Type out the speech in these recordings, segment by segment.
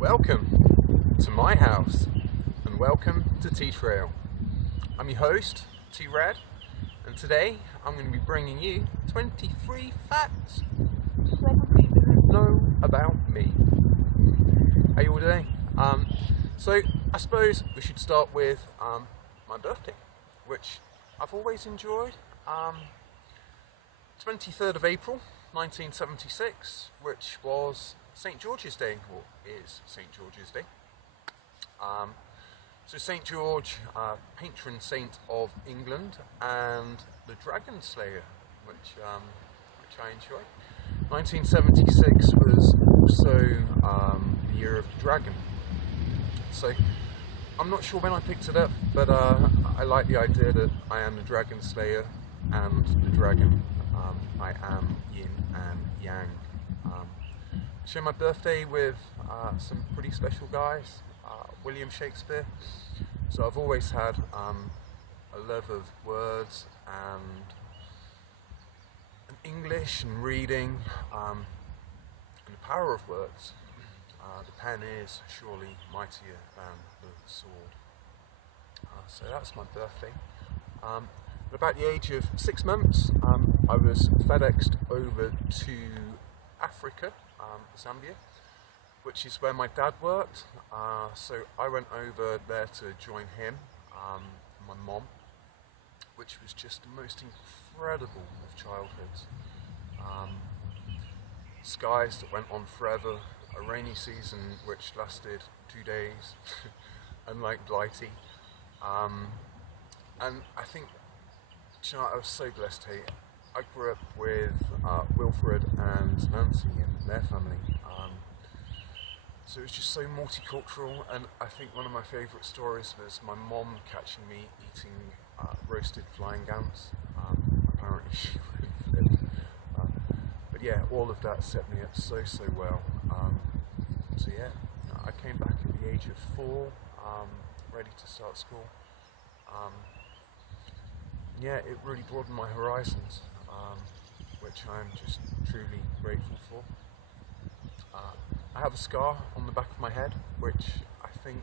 Welcome to my house and welcome to T-Trail. I'm your host, T-Rad, and today I'm going to be bringing you 23 facts you probably didn't know about me. How you all doing? So I suppose we should start with my birthday, which I've always enjoyed. 23rd of April 1976, which was St. George's Day, or is St. George's Day. So St. George, patron saint of England, and the Dragon Slayer, which I enjoy. 1976 was also the year of the dragon. So I'm not sure when I picked it up, but I like the idea that I am the Dragon Slayer and the dragon. I am yin and yang. Share my birthday with some pretty special guys, William Shakespeare. So I've always had a love of words and English and reading and the power of words. The pen is surely mightier than the sword. So that's my birthday. At about the age of 6 months, I was FedExed over to Africa, Zambia, which is where my dad worked. So I went over there to join him, and my mom, which was just the most incredible of childhoods. Skies that went on forever, a rainy season which lasted 2 days, unlike Blighty. And I think, I was so blessed. Hey, I grew up with Wilfred and Nancy and their family. So it was just so multicultural, and I think one of my favourite stories was my mom catching me eating roasted flying ants. Apparently she really flipped. But yeah, all of that set me up so well. So yeah, I came back at the age of 4, ready to start school. Yeah, it really broadened my horizons, which I'm just truly grateful for. I have a scar on the back of my head, which I think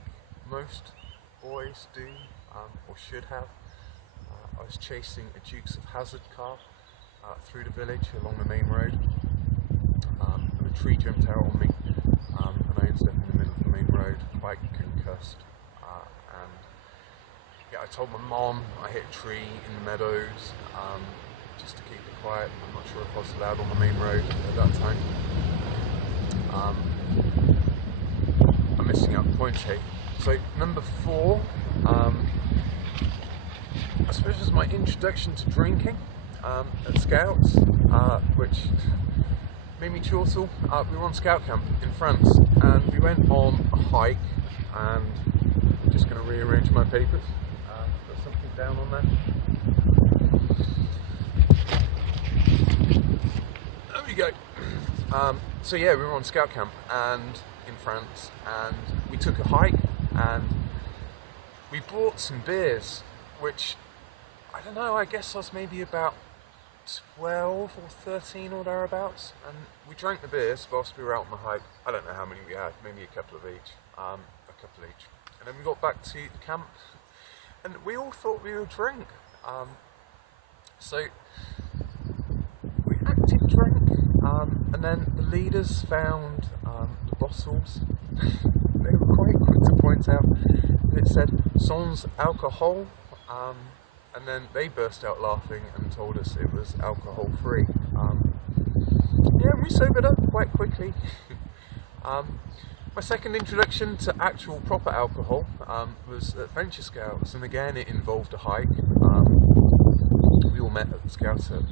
most boys do, or should have. I was chasing a Dukes of Hazzard car through the village along the main road, and a tree jumped out on me, and I ended up in the middle of the main road, quite concussed. And yeah, I told my mom I hit a tree in the meadows, just to keep it quiet. I'm not sure if I was allowed on the main road at that time. I'm missing out the points here. So number 4, I suppose it was my introduction to drinking at Scouts, which made me chortle. We were on Scout camp in France, and we went on a hike, and I'm just going to rearrange my papers. Got something down on there. There we go. So yeah, we were on Scout camp and in France, and we took a hike, and we brought some beers, which, I don't know, I guess I was maybe about 12 or 13 or thereabouts, and we drank the beers whilst we were out on the hike. I don't know how many we had, maybe a couple each. And then we got back to the camp, and we all thought we would drink. So we acted drunk. And then the leaders found the bottles. They were quite quick to point out that it said sans alcohol, and then they burst out laughing and told us it was alcohol free. Yeah, we sobered up quite quickly. My second introduction to actual proper alcohol was at Venture Scouts, and again it involved a hike. We all met at the Scouts hut,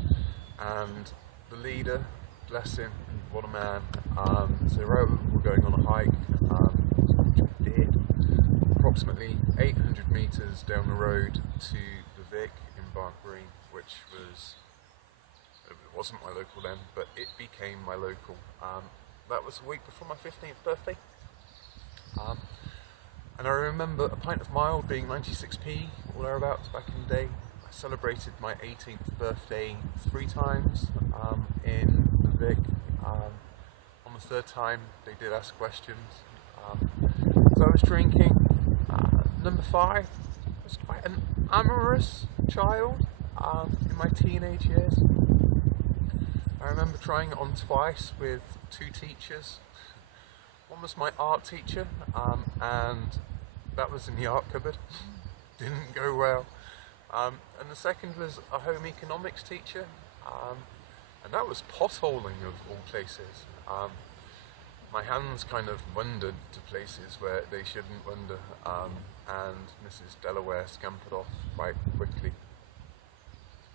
and the leader, bless him, what a man. So we're going on a hike, which we did, approximately 800 metres down the road to the Vic in Barkgreen, which it wasn't my local then, but it became my local. That was a week before my 15th birthday. And I remember a pint of mild being 96p or thereabouts back in the day. I celebrated my 18th birthday 3 times in the Vic. On the 3rd time they did ask questions, So I was drinking. Number 5, I was quite an amorous child in my teenage years. I remember trying it on twice with 2 teachers. One was my art teacher, and that was in the art cupboard. Didn't go well. And the second was a home economics teacher, and that was potholing of all places. My hands kind of wandered to places where they shouldn't wander, and Mrs. Delaware scampered off quite quickly.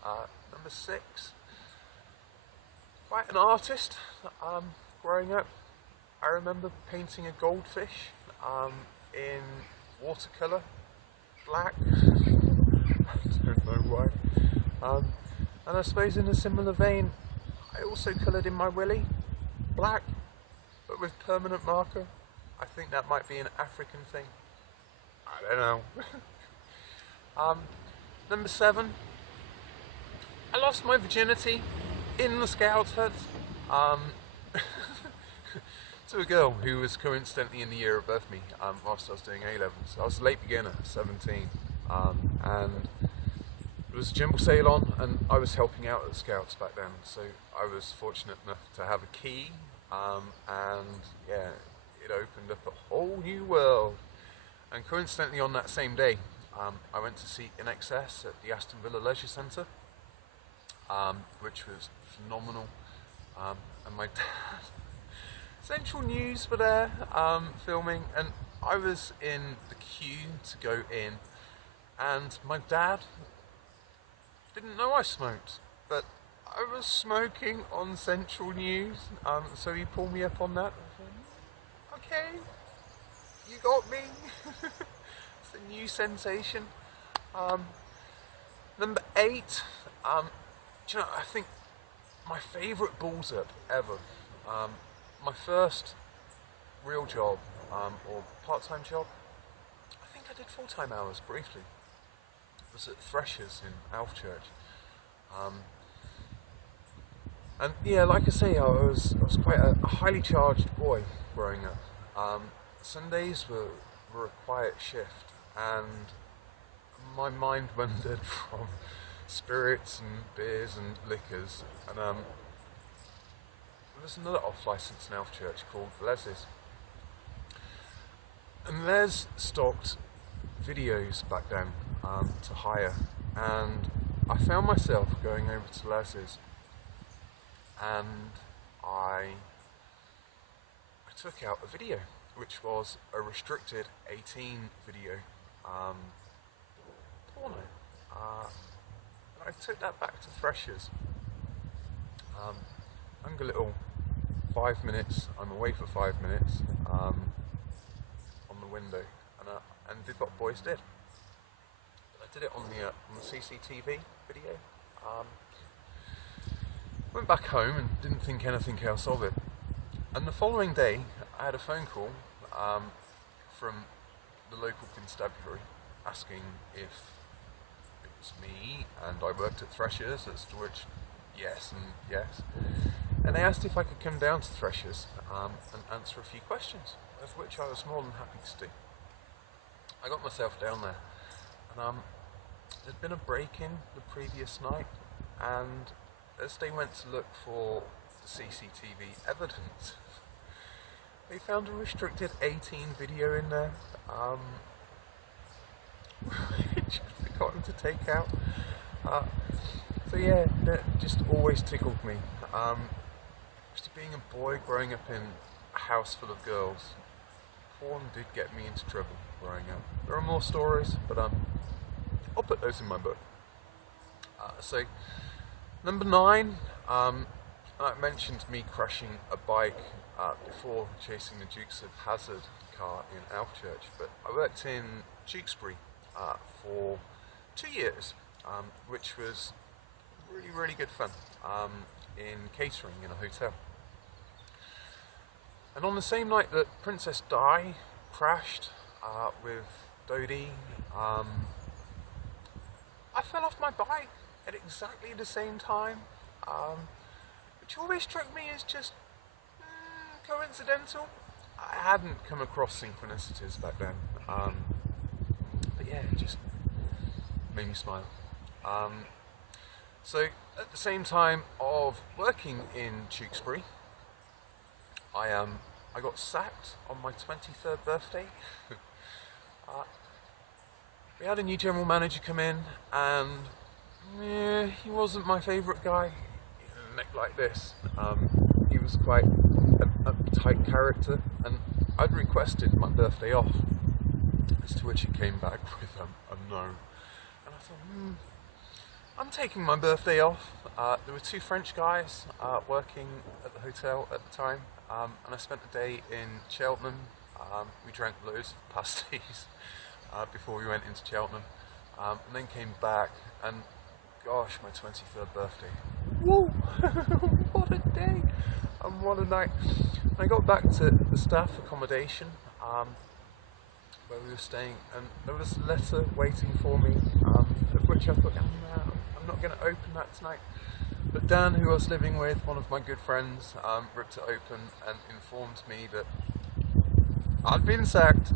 Number 6, quite an artist. Growing up, I remember painting a goldfish in watercolour, black. I don't know why. And I suppose in a similar vein, I also coloured in my willy, black, but with permanent marker. I think that might be an African thing. I don't know. Number 7, I lost my virginity in the Scout hut to a girl who was coincidentally in the year above me whilst I was doing A-levels. I was a late beginner, 17, and it was a Jimble sail on, and I was helping out at the Scouts back then, so I was fortunate enough to have a key, and yeah, it opened up a whole new world. And coincidentally on that same day, I went to see In Excess at the Aston Villa Leisure Centre, which was phenomenal, and my dad, Central News were there filming, and I was in the queue to go in, and my dad didn't know I smoked, but I was smoking on Central News, so he pulled me up on that. Okay, you got me. It's a new sensation. Number 8, do you know, I think my favourite balls up ever, my first real job, or part-time job, I think I did full-time hours briefly. It was at Threshers in Alfchurch. And yeah, like I say, I was quite a highly charged boy growing up. Sundays were a quiet shift, and my mind wandered from spirits and beers and liquors, and there was another off-licence in Alfchurch called Les's. And Les stocked videos back then to hire, and I found myself going over to Les's, and I took out a video, which was a restricted 18 video porno. I took that back to Threshers. Hung a little 5 minutes, I'm away for 5 minutes, on the window, and did what boys did. I did it on the CCTV video. Went back home and didn't think anything else of it. And the following day, I had a phone call from the local constabulary asking if it was me and I worked at Threshers, as to which yes and yes. And they asked if I could come down to Threshers and answer a few questions, of which I was more than happy to do. I got myself down there, and there'd been a break-in the previous night, and as they went to look for the CCTV evidence, they found a restricted 18 video in there, which I'd forgotten to take out. So yeah, that just always tickled me. Just being a boy growing up in a house full of girls, porn did get me into trouble growing up. There are more stories, but I'll put those in my book. So, number 9, I mentioned me crashing a bike before chasing the Dukes of Hazzard car in Alfchurch, but I worked in Tewkesbury for 2 years, which was really, really good fun, in catering in a hotel. And on the same night that Princess Di crashed with Dodie, I fell off my bike at exactly the same time, which always struck me as just coincidental. I hadn't come across synchronicities back then. But yeah, it just made me smile. So at the same time of working in Tewkesbury, I got sacked on my 23rd birthday. We had a new general manager come in, and yeah, he wasn't my favourite guy. He had a neck like this. He was quite an uptight character, and I'd requested my birthday off, as to which he came back with a no. And I thought, I'm taking my birthday off. There were 2 French guys working at the hotel at the time, and I spent the day in Cheltenham. We drank loads of pasties before we went into Cheltenham, and then came back, and gosh, my 23rd birthday. Woo! What a day! And what a night. I got back to the staff accommodation where we were staying, and there was a letter waiting for me, of which I thought, I'm not going to open that tonight. But Dan, who I was living with, one of my good friends, ripped it open and informed me that I'd been sacked.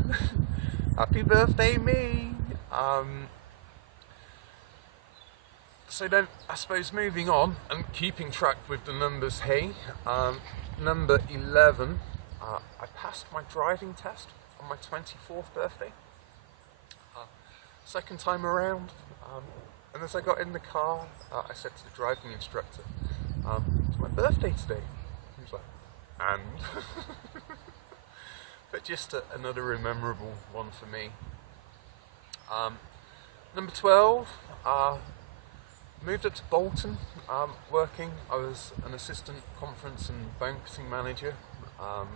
Happy birthday, me! So then, I suppose moving on and keeping track with the numbers, hey, number 11, I passed my driving test on my 24th birthday. Second time around, and as I got in the car, I said to the driving instructor, it's my birthday today. He was like, and? But just another memorable one for me. Number 12, moved up to Bolton, working. I was an assistant conference and banqueting manager, and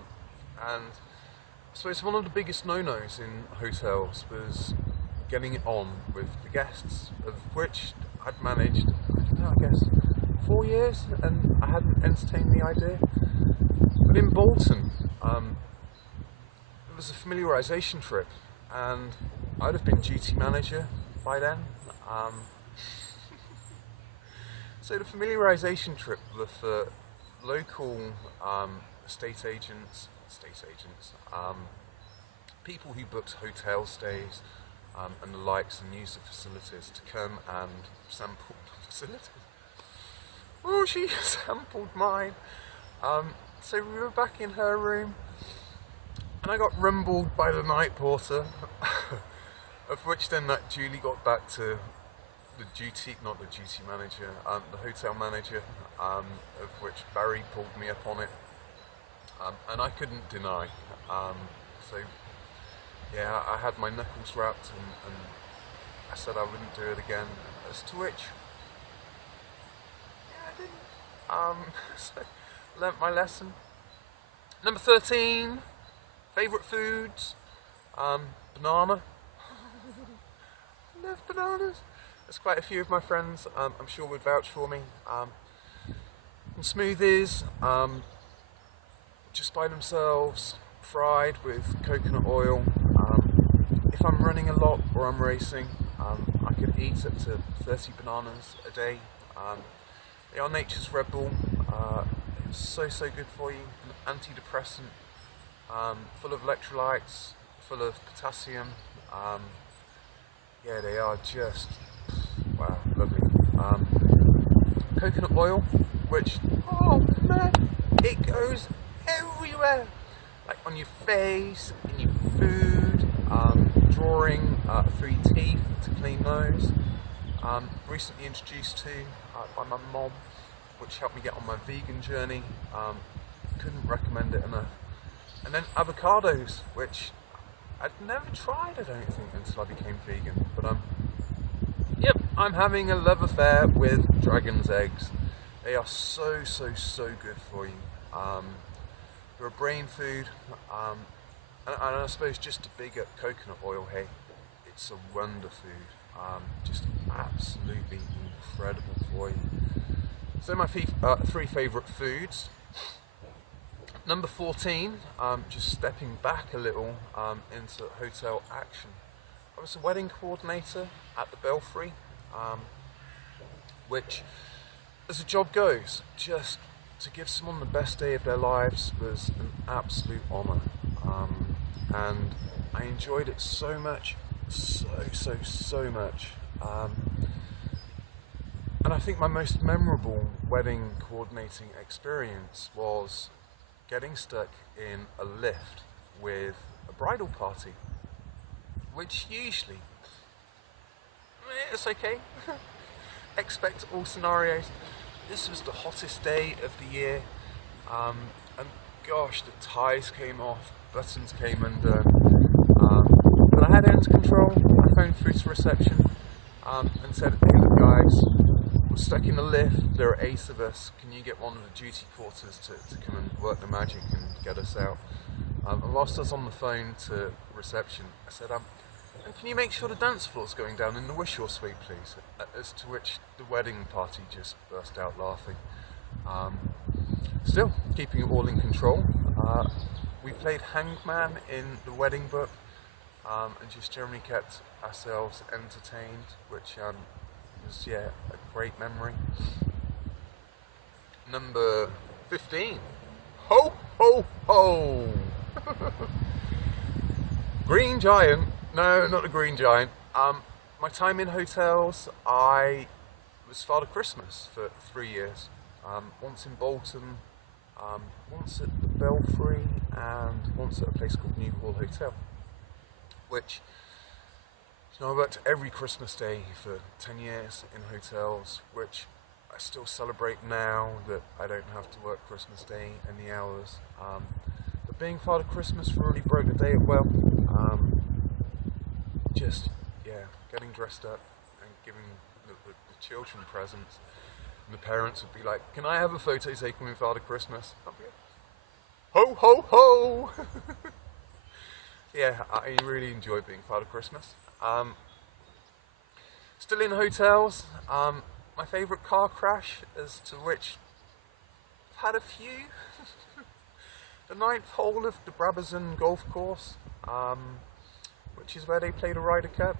I suppose one of the biggest no-nos in hotels was getting it on with the guests, of which I'd managed, I guess, 4 years, and I hadn't entertained the idea. But in Bolton, it was a familiarisation trip, and I'd have been duty manager by then. So the familiarisation trip with local estate agents, people who booked hotel stays and the likes, and used the facilities to come and sample the facilities. Oh, she sampled mine. So we were back in her room, and I got rumbled by the night porter, of which then that duly got back to the not the duty manager, the hotel manager, of which Barry pulled me up on it, and I couldn't deny. So yeah, I had my knuckles wrapped, and I said I wouldn't do it again, as to which, yeah, I didn't. So learnt my lesson. Number 13, favourite foods, banana. Love bananas. There's quite a few of my friends, I'm sure would vouch for me. And smoothies, just by themselves, fried with coconut oil. If I'm running a lot or I'm racing, I could eat up to 30 bananas a day. They are nature's Red Bull. It's so good for you. An antidepressant, full of electrolytes, full of potassium. Yeah, they are just, wow, lovely. Coconut oil, which, oh man, it goes everywhere. Like on your face, in your food, drawing 3 teeth to clean those. Recently introduced to by my mom, which helped me get on my vegan journey. Couldn't recommend it enough. And then avocados, which I'd never tried, I don't think, until I became vegan. But yep, I'm having a love affair with dragon's eggs. They are so good for you. They're a brain food, and I suppose just to big up coconut oil, hey, it's a wonder food. Just absolutely incredible for you. So my 3 favourite foods. Number 14, just stepping back a little into hotel action. I was a wedding coordinator at the Belfry, which, as a job goes, just to give someone the best day of their lives was an absolute honour. and I enjoyed it so much, so much. And I think my most memorable wedding coordinating experience was getting stuck in a lift with a bridal party, which usually, it's okay. Expect all scenarios. This was the hottest day of the year, and gosh, the ties came off, buttons came undone, but I had it under control. I phoned through to reception and said, "Hey, look guys, we're stuck in the lift, there are 8 of us, can you get one of the duty porters to come and work the magic and get us out?" And whilst I was on the phone to reception, I said, "And can you make sure the dance floor's going down in the Wishaw suite, please?" As to which the wedding party just burst out laughing. Still, keeping it all in control. We played Hangman in the wedding book, and just generally kept ourselves entertained, which was, a great memory. Number 15. Ho, ho, ho! Green Giant. No, not the Green Giant. My time in hotels, I was Father Christmas for 3 years. Once in Bolton, once at the Belfry, and once at a place called New Hall Hotel. Which, I worked every Christmas day for 10 years in hotels, which I still celebrate now that I don't have to work Christmas Day any hours. But being Father Christmas really broke the day up well. Getting dressed up and giving the children presents. And the parents would be like, "Can I have a photo taken with Father Christmas?" I'd be like, "Ho, ho, ho!" I really enjoyed being Father Christmas. Still in hotels, my favourite car crash, as to which I've had a few. The 9th hole of the Brabazon golf course, which is where they played a Ryder Cup.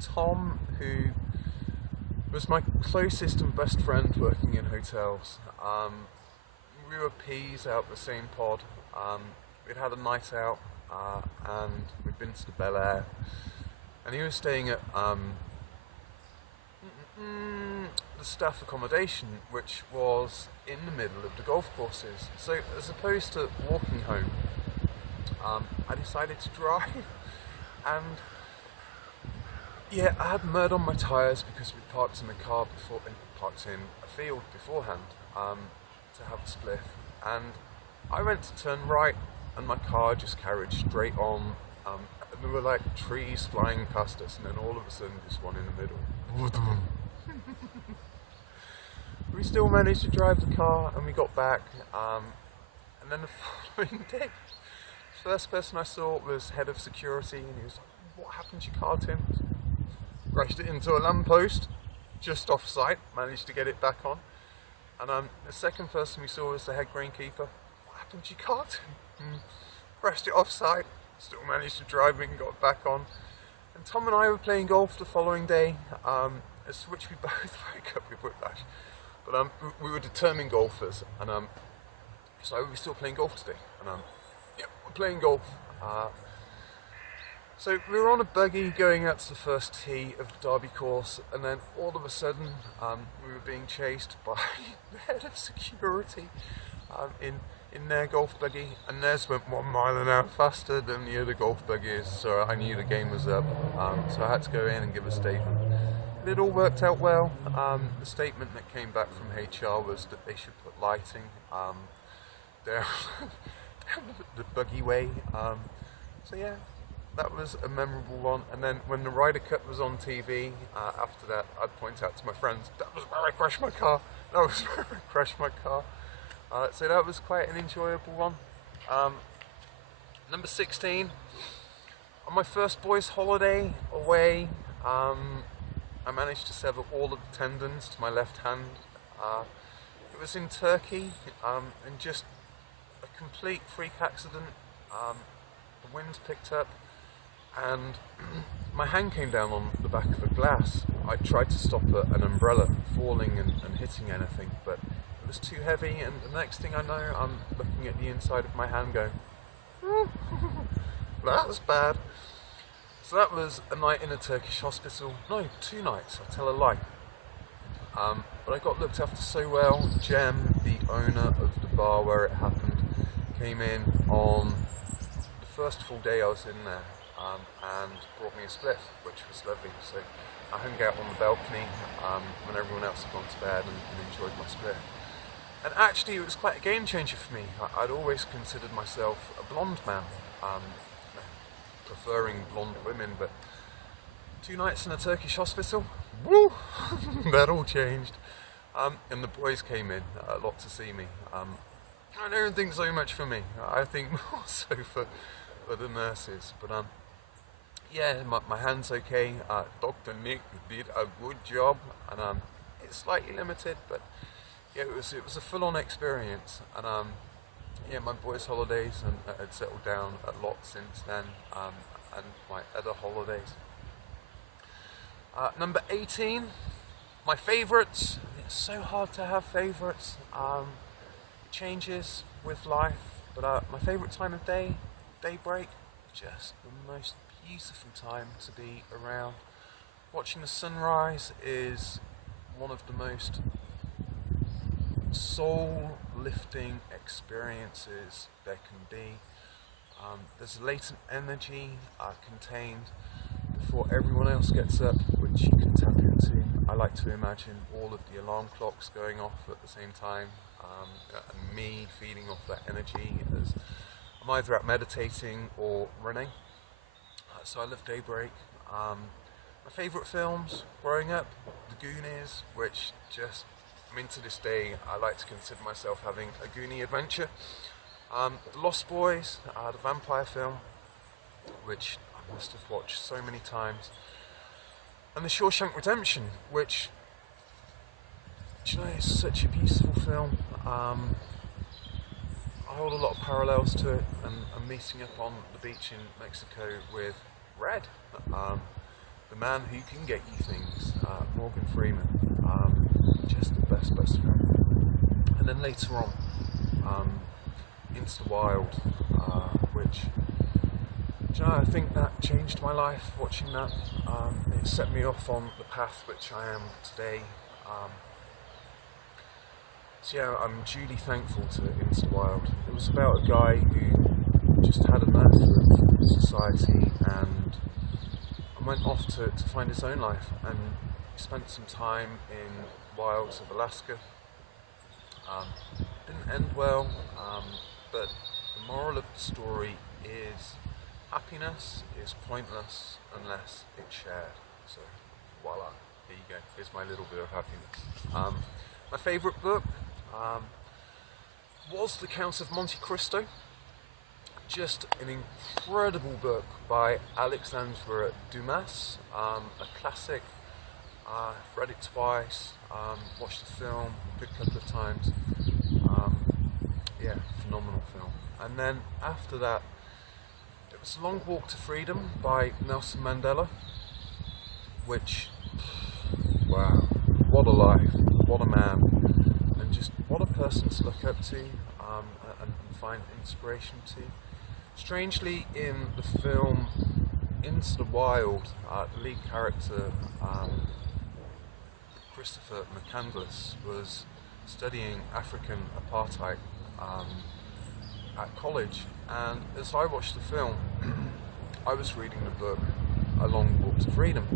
Tom, who was my closest and best friend working in hotels, we were peas out the same pod. We'd had a night out, and we'd been to the Bel Air, and he was staying at the staff accommodation, which was in the middle of the golf courses. So as opposed to walking home, I decided to drive, and I had mud on my tyres because we parked in a field beforehand to have a spliff, and I went to turn right, and my car just carried straight on, and there were like trees flying past us, and then all of a sudden this one in the middle. We still managed to drive the car, and we got back, and then the following day, the first person I saw was head of security, and he was like, "What happened to your car, Tim?" Crashed it into a lamppost, just off site, managed to get it back on. And the second person we saw was the head greenkeeper. "What happened to your car, Tim?" Crashed it off site, still managed to drive it and got it back on. And Tom and I were playing golf the following day, as to which we both woke up with whiplash. But we were determined golfers, and so we're still playing golf today. And we're playing golf. So we were on a buggy going out to the first tee of the Derby course, and then all of a sudden we were being chased by the head of security in their golf buggy, and theirs went 1 mile an hour faster than the other golf buggies, so I knew the game was up. So I had to go in and give a statement. And it all worked out well. The statement that came back from HR was that they should put lighting down the buggy way. That was a memorable one. And then when the Ryder Cup was on TV, after that, I'd point out to my friends, "That was where I crashed my car. That was where I crashed my car." So that was quite an enjoyable one. Number 16, on my first boys' holiday away, I managed to sever all of the tendons to my left hand. It was in Turkey, and just a complete freak accident. The wind picked up, and my hand came down on the back of a glass. I tried to stop an umbrella falling and hitting anything, but it was too heavy, and the next thing I know, I'm looking at the inside of my hand going, That was bad. So that was a night in a Turkish hospital. No, 2 nights, I tell a lie. But I got looked after so well. Jem, the owner of the bar where it happened, came in on the first full day I was in there and brought me a spliff, which was lovely. So I hung out on the balcony when everyone else had gone to bed and enjoyed my spliff. And actually it was quite a game changer for me. I'd always considered myself a blonde man, preferring blonde women, but 2 nights in a Turkish hospital, woo, that all changed. And the boys came in a lot to see me. I don't think so much for me. I think more so for the nurses. But yeah, my hand's okay. Dr. Nick did a good job, and it's slightly limited, but yeah, it was a full-on experience. And yeah, my boys' holidays had settled down a lot since then, and my other holidays. Number 18, my favourites. It's so hard to have favourites. Changes with life, but my favourite time of day, daybreak, just the most beautiful time to be around. Watching the sunrise is one of the most soul-lifting experiences there can be. There's a latent energy contained before everyone else gets up, which you can tap into. I like to imagine all of the alarm clocks going off at the same time, and me feeding off that energy as I'm either out meditating or running. So I love daybreak. My favourite films growing up, The Goonies, which just, I mean, to this day, I like to consider myself having a Goonie adventure. The Lost Boys, the vampire film, which I must have watched so many times. And The Shawshank Redemption, which, do you know, is such a beautiful film. I hold a lot of parallels to it, and I'm meeting up on the beach in Mexico with Red, the man who can get you things, Morgan Freeman, just the best friend. And then later on, Into the Wild, which, do you know, I think that changed my life, watching that. It set me off on the path which I am today. So yeah, I'm duly thankful to Into the Wild. It was about a guy who just had enough of society and went off to find his own life, and he spent some time in the wilds of Alaska. Didn't end well, but the moral of the story is happiness is pointless unless it's shared. So voila, there you go, here's my little bit of happiness. My favourite book was The Count of Monte Cristo. Just an incredible book by Alexandre Dumas, a classic. Read it twice, watched the film a good couple of times. Yeah, phenomenal film. And then after that, it was A Long Walk to Freedom by Nelson Mandela, which, wow, what a life, what a man, and just what a person to look up to and find inspiration to. Strangely, in the film Into the Wild, the lead character, Christopher McCandless, was studying African apartheid at college, and as I watched the film, I was reading the book A Long Walk to Freedom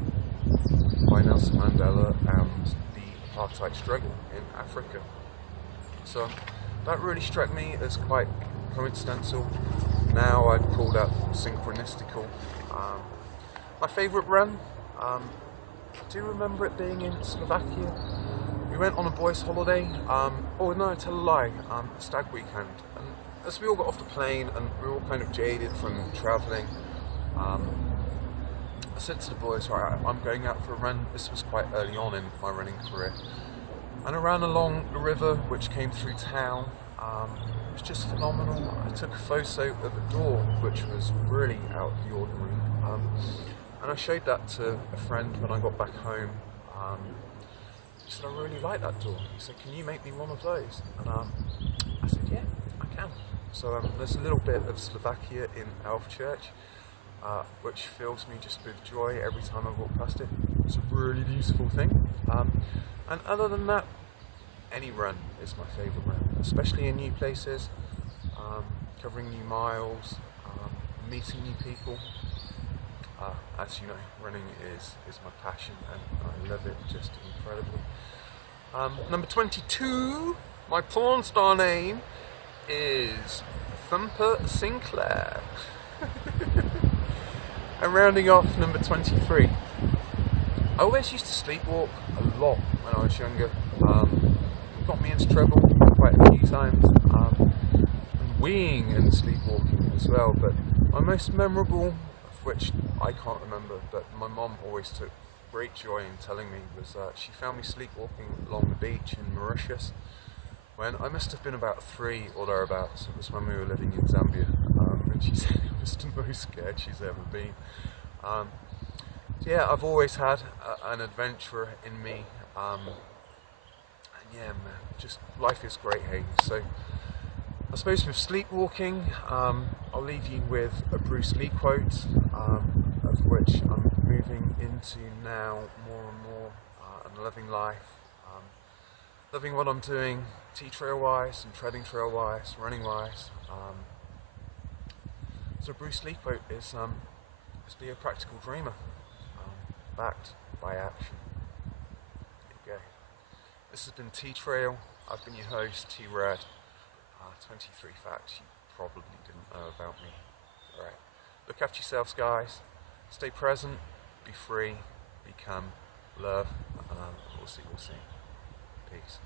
by Nelson Mandela and the apartheid struggle in Africa. So that really struck me as quite coincidental. Now I'd call that synchronistical. My favourite run, I do remember it being in Slovakia. We went on a boys' holiday. Oh no, I tell a lie. A stag weekend. And as we all got off the plane and we were all kind of jaded from travelling, I said to the boys, right, I'm going out for a run. This was quite early on in my running career. And I ran along the river which came through town. It was just phenomenal. I took a photo of a door which was really out of the ordinary. And I showed that to a friend when I got back home. He said, I really like that door. He said, can you make me one of those? And I said, yeah, I can. So there's a little bit of Slovakia in Elf Church, which fills me just with joy every time I walk past it. It's a really beautiful thing. And other than that, any run is my favourite run, especially in new places, covering new miles, meeting new people. As you know, running is my passion, and I love it just incredibly. Number 22, my porn star name is Thumper Sinclair. And rounding off number 23, I always used to sleepwalk a lot when I was younger. It got me into trouble quite a few times. And weeing and sleepwalking as well, but my most memorable, of which I can't remember, but my mom always took great joy in telling me, was she found me sleepwalking along the beach in Mauritius when I must have been about 3 or thereabouts. It was when we were living in Zambia, and she said it was the most scared she's ever been. So yeah, I've always had an adventurer in me, and yeah, man, just life is great, hey. So I suppose with sleepwalking, I'll leave you with a Bruce Lee quote, of which I'm moving into now more and more, and loving life, loving what I'm doing, T-trail wise and treading trail wise, running wise. So Bruce Lee quote is be a practical dreamer, backed by action. There you go. This has been T-Trail. I've been your host, T-Rad. 23 facts you probably didn't know about me. Alright. Look after yourselves, guys. Stay present, be free, become love. We'll see you soon. Peace.